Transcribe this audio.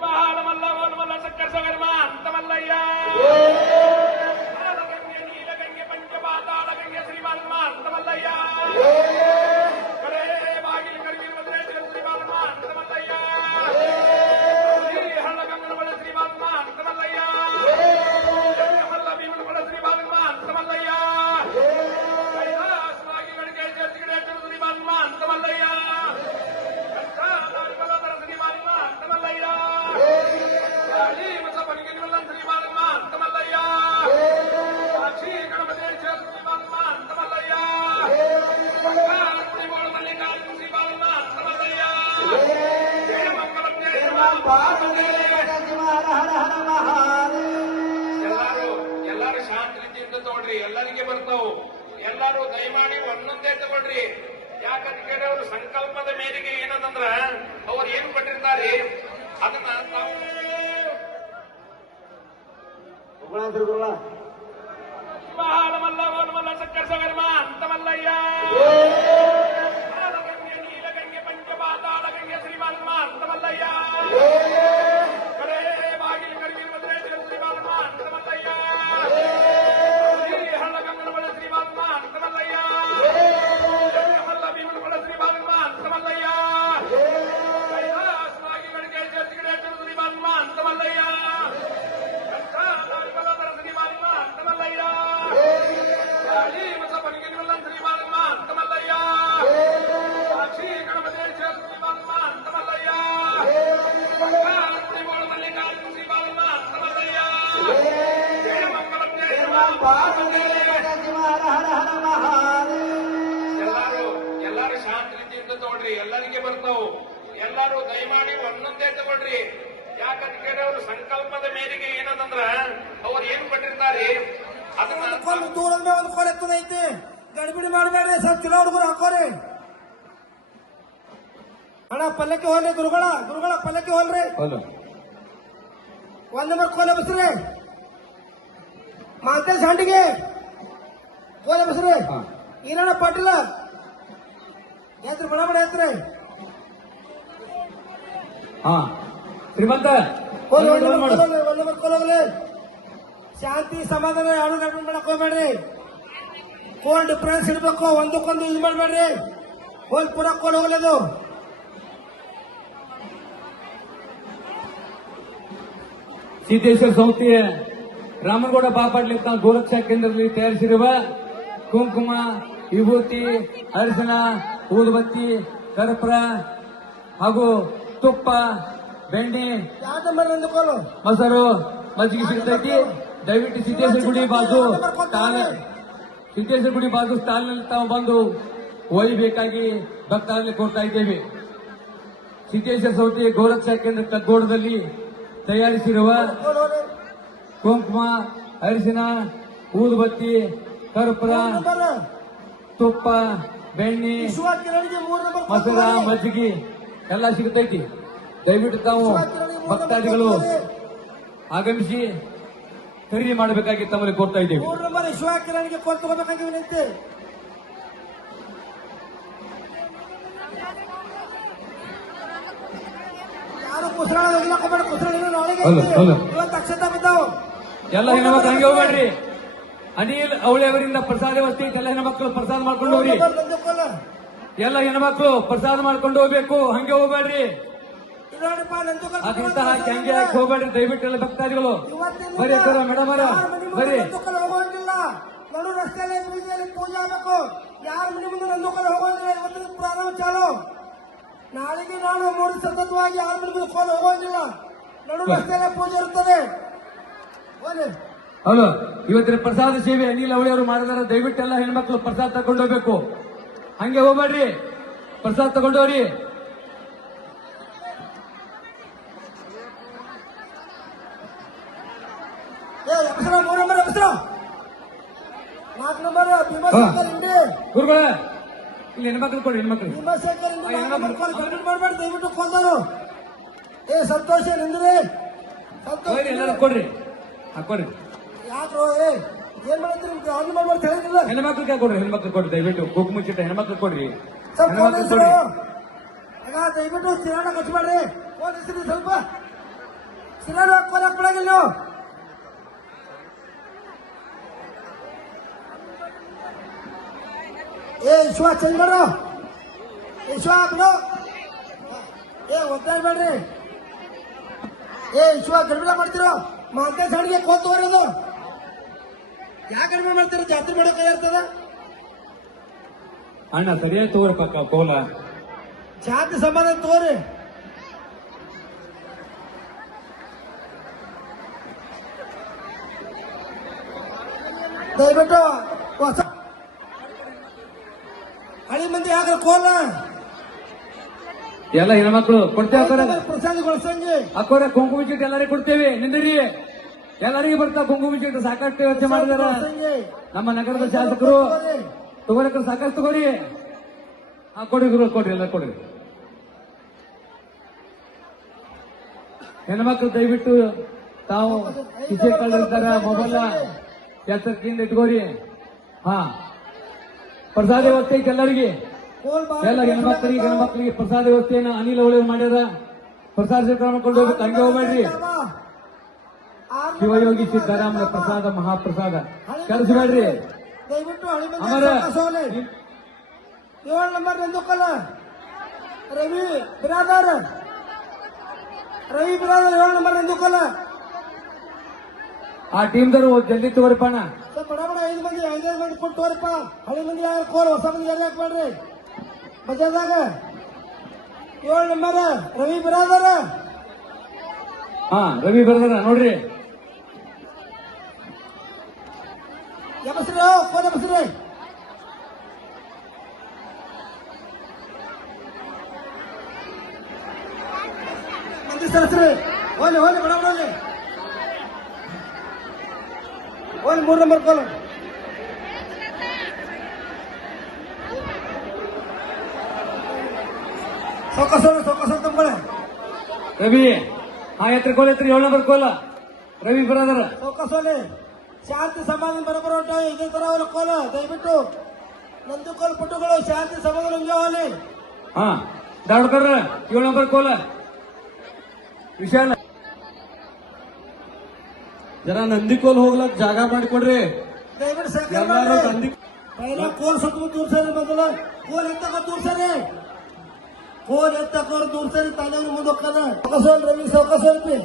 Pahala malla, malla, malla, sekar sekar malla, malla ya. ಎಲ್ಲಾರು ಎಲ್ಲಾರು ಶಾಂತ ರೀತಿಯಿಂದ ತಗೊಳ್ರಿ ಎಲ್ಲರಿಗೆ ಬರ್ತಾವು. ಎಲ್ಲಾರು ದಯಮಾಡಿ ಒಂದೊಂದೇ ತಗೊಳ್ರಿ ಕೇಳಿ ಅವರು ಸಂಕಲ್ಪದ ಮೇರೆಗೆ ಏನದಂದ್ರ ಅವ್ರು ಏನ್ ಕೊಟ್ಟಿರ್ತಾರೆ? ಅದನ್ನ ಬಹಳ ಮಲ್ಲ ಮಲ್ಲ ಸಗರ್ಮ ಅಂತ ತಗೊಳ್ರಿ ಎಲ್ಲರಿಗೆ ಬರ್ತಾವು. ಎಲ್ಲಾರು ದಯಮಾಡಿ ಒಂದೊಂದೇ ತಗೊಳ್ರಿ. ಯಾಕಂತ ಕೇಳಿ ಅವರು ಸಂಕಲ್ಪದ ಮೇರೆಗೆ ಏನದಂದ್ರ ಅವ್ರು ಏನ್ ಕೊಟ್ಟಿರ್ತಾರೆ? ಅದನ್ನ ದೂರ ಒಂದು ಕೋಲ್ ಎತ್ತದೈತಿ ಗಡಿಬಿಡಿ ಮಾಡಬೇಡ್ರಿ ಸ್ವಲ್ಪ ಚಲೋ ಹುಡುಗರು ಹಾಕೋರಿ. ಅಣ್ಣ ಪಲ್ಲಕ್ಕಿ ಹೋಲ್ರಿ ಗುರುಗಳ ಗುರುಗಳ ಪಲ್ಲಕ್ಕಿ ಹೋಲ್ರಿ ಒಂದ್ ನಂಬರ್ ಕೋಲೆ ಬಸ್ರಿ. ಮಾತೇಶ್ ಹಂಡಿಗೆ. ಕೋಲೆ ಬಸ್ರಿ. ಈರಣ್ಣ ಪಾಟೀಲ ಎತ್ರಿ ಬಡ ಬಡ ಹಾ ಶ್ರೀಮಂತ ಶಾಂತಿ ಸಮಾಧಾನ ಯಾರು ಗಡಿಬಿಡಿ ಮಾಡಕ್ ಹೋಗ್ಬೇಡ್ರಿ. ಕೋಲ್ ಡಿಫ್ರೆನ್ಸ್ ಇಡ್ಬೇಕು ಒಂದಕ್ಕೊಂದು ಯೂಸ್ ಮಾಡ್ಬೇಡ್ರಿ. ಕೋಲ್ ಪುರ ಕೋಲ್ ಹೋಗ್ಲದು ಸಿದ್ದೇಶ್ವರ ಸಂಸ್ಥೆಯ ರಾಮನಗೌಡ ಬಾಪಾಟ್ಲಿ ತಾವು ಗೋರಕ್ಷಾ ಕೇಂದ್ರದಲ್ಲಿ ತಯಾರಿಸಿರುವ ಕುಂಕುಮ ವಿಭೂತಿ ಅರಿಶಿನ ಊದುಬತ್ತಿ, ಕರ್ಪೂರ ಹಾಗೂ ತುಪ್ಪ, ಬೆಣ್ಣೆ, ಮೊಸರು, ಮಜ್ಜಿಗೆ ಸಿಗ್ತೈತಿ. ದಯವಿಟ್ಟು ಸಿದ್ದೇಶ್ವರ ಗುಡಿ ಬಾಜು ಸಿದ್ದೇಶ್ವರ ಗುಡಿ ಬಾಜು ಸ್ಟಾಲ್ನಲ್ಲಿ ತಾವು ಬಂದು ಒಯ್ಯಬೇಕಾಗಿ ಭಕ್ತಾದಲ್ಲಿ ಕೊಡ್ತಾ ಇದ್ದೇವೆ. ಸಿದ್ದೇಶ್ವರ ಸೌತಿ ಗೋರಕ್ಷಾ ಕೇಂದ್ರ ಕಗ್ಗೋಡದಲ್ಲಿ ತಯಾರಿಸಿರುವ ಕುಂಕುಮ, ಅರಿಶಿನ, ಊದುಬತ್ತಿ, ಕರ್ಪೂರ ತುಪ್ಪ ಬೆಣ್ಣೆ ಮೊಸರ. ಮಜ್ಜಿಗೆ ಎಲ್ಲ ಸಿಗತೈತಿ ದಯವಿಟ್ಟು ತಾವು ಭಕ್ತಾದಿಗಳು ಆಗಮಿಸಿ ಖರೀದಿ ಮಾಡಬೇಕಾಗಿ ತಮ್ಮಲ್ಲಿ ಕೋರ್ತಾ ಇದ್ದೇವೆ. ಎಲ್ಲ ಹೆಣ್ಮಕ್ಳು ಹಂಗೆ ಹೋಗ್ಬೇಡ್ರಿ. ಅನಿಲ್ ಅವಳಿ ಅವರಿಂದ ಪ್ರಸಾದ ವ್ಯವಸ್ಥೆ. ಎಲ್ಲ ಹೆಣ್ಮಕ್ಳು ಪ್ರಸಾದ ಮಾಡ್ಕೊಂಡು ಹೋಗ್ರಿ. ಎಲ್ಲ ಹೆಣ್ಮಕ್ಳು ಪ್ರಸಾದ ಮಾಡ್ಕೊಂಡು ಹೋಗ್ಬೇಕು ಹಂಗೆ ಹೋಗ್ಬೇಡ್ರಿ. ಹಾಕಿ ಹಂಗೆ ಹಾಕಿ ಹೋಗ್ಬೇಡ್ರಿ ದಯವಿಟ್ಟು ಎಲ್ಲ ಭಕ್ತಾದಿಗಳು ಬರೀ ಸರ್ ಮೇಡಮ್ ಅವರ ಬರೀ ನಡು ರಸ್ತೆಯಲ್ಲಿ ಪೂಜೆಯಲ್ಲಿ ಪೂಜೆ ಆಗಬೇಕು. ಯಾರ ಮನೆ ಮುಂದೆ ನಂದುಕಲ್ ಹೋಗೋಂಗಿಲ್ಲ ಇವತ್ತಿನ ಪ್ರಾರಂಭ ಚಾಲು. ನಾಳೆಗೆ ನಾನು ಮೂರು ಸತತವಾಗಿ ಯಾರ ಮನೆ ಮುಂದೆ ಕೋಲ್ ನಡು ರಸ್ತೆಯಲ್ಲೇ ಪೂಜೆ ಇರ್ತದೆ ಹೋಗ್ಲಿ. ಹೌದು. ಇವತ್ತಿನ ಪ್ರಸಾದ ಸೇವೆ ಅನಿಲ್ ಅವಳಿ ಅವರು ಮಾಡಿದಾರೆ. ದಯವಿಟ್ಟು ಎಲ್ಲ ಹೆಣ್ಮಕ್ಳು ಪ್ರಸಾದ ತಗೊಂಡು ಹೋಗ್ಬೇಕು. ಹಂಗೆ ಹೋಗ್ಬೇಡ್ರಿ. ಪ್ರಸಾದ ತಗೊಂಡೋರಿ ಗುರುಗಳ ಇಲ್ಲಿ ಹೆಣ್ಮಕ್ಳು ಕೊಡಿ ಹೆಣ್ಮಕ್ಳು. ದಯವಿಟ್ಟು ಕೊಂದರು ಏ ಸಂತೋಷ ನಿಂದ್ರಿ. ಸಂತೋಷ ಎಲ್ಲರೂ ಕೊಡ್ರಿ. ಹಾ ಕೊಡ್ರಿ. ಯಾಕ್ರೋ ಏ ಏನ್ ಅವ್ನು ಮಾಡ್ಬಾರ್ದು ಹೇಳಿದಿಲ್ಲ ಹೆಣ್ಮಕ್ಳಿಗೆ ಕೊಡ್ರಿ? ಹೆಣ್ಮಕ್ಳು ಕೊಡ್ರಿ ದಯವಿಟ್ಟು. ಕುಕ್ಮುಚ್ಚಿಟ್ಟ ಹೆಣ್ಮಕ್ಳು ಕೊಡ್ರಿ. ಸ್ವಲ್ಪ ಹೆಣ್ಮಕ್ಳು ಪೊಲೀಸರು! ಕೊಡ್ರಿ ದಯವಿಟ್ಟು ಸಿರಾಡ ಕಚ್ಬೇಡ್ರಿ ಫೋನ್ ಹೆಸರು ಸ್ವಲ್ಪ ಸಿರಾಣ ಫೋನ್ ಹಾಕ್ಬಿಡಂಗಿಲ್ಲ ನೀವು. ಏ ವಿಶ್ವ ಚೇಂಜ್ ಮಾಡು ವಿಶ್ವ ಬಿಡು ಏ ಒದ್ದಾಡ್ಬೇಡ್ರಿ ಏ ವಿಶ್ವ ಗಡ್ಬಿಡ ಮಾಡ್ತಿರೋ? ಮಾಂತೆ ಸಣ್ಣಿಗೆ ಕೋತ್ ತೋರೋದು ಯಾಕೆ ಕಡಿಮೆ ಮಾಡ್ತಾರ? ಜಾತ್ರೆ ಮಾಡೋ ಕೈ ಇರ್ತದ? ಅಣ್ಣ ಸರಿಯಾಗಿ ತೋರಪ್ಪ ಪಕ್ಕ ಕೋಲ. ಜಾತಿ ಸಂಬಂಧ ತೋರಿ. ದಯವಿಟ್ಟು ಹೊಸ ಹಳಿ ಮಂದಿ ಯಾಕ ಕೋಲ? ಎಲ್ಲ ಹೆಣ್ಮಕ್ಳು ಕೊಡ್ತೇವೆ ಪ್ರಸಾದ ಪ್ರಸಾದಗೊಳಿಸಂಗಿ ಅಕ್ಕೋರ ಕುಂಕುಮ ಚೀಟ್ ಎಲ್ಲರಿಗೂ ಕೊಡ್ತೇವೆ. ನಿಂದ್ರಿ. ಎಲ್ಲರಿಗೂ ಬರ್ತಾ ಕುಂಕುಮ ಚೀಟ ಸಾಕಷ್ಟು ವ್ಯವಸ್ಥೆ ಮಾಡಿದಾರ ನಮ್ಮ ನಗರದ ಶಾಸಕರು ತಗೋರಕ್ಕೆ ಸಾಕಷ್ಟು ತಗೋರಿ ಹಾ ಕೊಡ್ರಿ ಗುರು ಕೊಡ್ರಿ ಎಲ್ಲ ಕೊಡ್ರಿ. ಹೆಣ್ಮಕ್ಳು ದಯವಿಟ್ಟು ತಾವು ಕಿಸೆ ಕಳ್ಳಿರ್ತಾರ ಮೊಬೈಲ್ ಎಚ್ಚರಿಕೆಯಿಂದ ಇಟ್ಕೋರಿ. ಹಾ ಪ್ರಸಾದ ವ್ಯವಸ್ಥೆ ಐತೆ ಎಲ್ಲರಿಗೆ. ಎಲ್ಲ ಹೆಣ್ಮಕ್ಳಿಗೆ ಹೆಣ್ಮಕ್ಳಿಗೆ ಪ್ರಸಾದ ವ್ಯವಸ್ಥೆಯನ್ನ ಅನಿಲ ಒಳ್ಳೆ ಮಾಡ್ಯಾರ. ಪ್ರಸಾದ ಸ್ವೀಕಾರ ಮಾಡ್ಕೊಂಡು ಹೋಗ್ಬೇಕು ಹಂಗೆ ಹೋಗ್ಬೇಡ್ರಿ. ಶಿವಯೋಗಿ ಸಿದ್ದರಾಮನ ಪ್ರಸಾದ ಮಹಾಪ್ರಸಾದ. ಕಳಿಸ್ಬೇಡ್ರಿ ದಯವಿಟ್ಟು ಅಮರ. ಏಳು ನಂಬರ್ ನಂದುಕಲ್ಲ ರವಿ ಬಿರಾದಾರ. ರವಿ ಬಿರಾದಾರ ಏಳು ನಂಬರ್ ನಂದುಕಲ್ಲ ಆ ಟೀಮ್ದವರು ಜಲ್ದಿ ಸ್ವಲ್ಪ ಬಡ ಬಡ ಐದು ಮಂದಿ ಐದೈದು ಮಂದಿ ಕೊಟ್ಟು ತೋರಿಪ್ಪ ಹಳೆ ಮಂದಿ ಯಾರು ಕೋರ್ ಹೊಸ ಮಂದಿ ಯಾರು ಹಾಕ್ಬೇಡ್ರಿ ಬಜಾರ್ದಾಗ. ಏಳು ನಂಬರ್ ರವಿ ಬಿರಾದಾರ. ಹಾ ರವಿ ಬಿರಾದಾರ ನೋಡ್ರಿ. ಎಬಸ್ರಿ ಕೋಲ್ ಎಬಸ್ರಿ ಮಂದಿ ಸರಸ್ರಿ ಹೋಲಿ ಹೋಲಿ ಬಡ ಬಡ ಹೋಲಿ ಮೂರು ನಂಬರ್ ಕೋಲ್ ಸೌಕಾಸ ತಮ್ಮ ತಂಬಳೆ ರವಿ ಹಾ ಎತ್ರ ಕೋಲ ಎತ್ರಿ ಏಳು ನಂಬರ್ ಕೋಲ ರವಿ ಬರದಾರ ಸೌಕಾಸೋಲಿ ಶಾಂತಿ ಸಮಾಧಾನ ಬರಬರ ಉಂಟು. ಇದೇ ತರ ಅವರ ಕೋಲ ದಯವಿಟ್ಟು ನಂದು ಕೋಲ್ ಪುಟ್ಟುಗಳು ಶಾಂತಿ ಸಮಾಧಾನ ಹೋಲಿ. ಹಾ ದಾವಡ್ಕರ್ ಏಳು ನಂಬರ್ ಕೋಲ. ವಿಶಾಲ. ಜನ ನಂದಿಕೋಲ್ ಹೋಗ್ಲಕ್ ಜಾಗ ಮಾಡಿಕೊಡ್ರಿ. ದಯವಿಟ್ಟು ಸಹಕಾರ ಎಲ್ಲಾರು. ನಂದಿ ಪೈಲ ಕೋಲ್ ಸುತ್ತ ತೋರ್ಸರಿ ಮೊದಲ. ಕೋಲ್ ಎತ್ತಕ ತೋರ್ಸರಿ. ಕೋಲ್ ಎತ್ತಕೋರ್ ತೋರ್ಸರಿ ತಾನೇ ಮುಂದೆ ಹೋಗ್ತಾನೆ. ಅವಕಾಶ ರವಿ ಸೌಕಾಸೋಲ್ಪಿ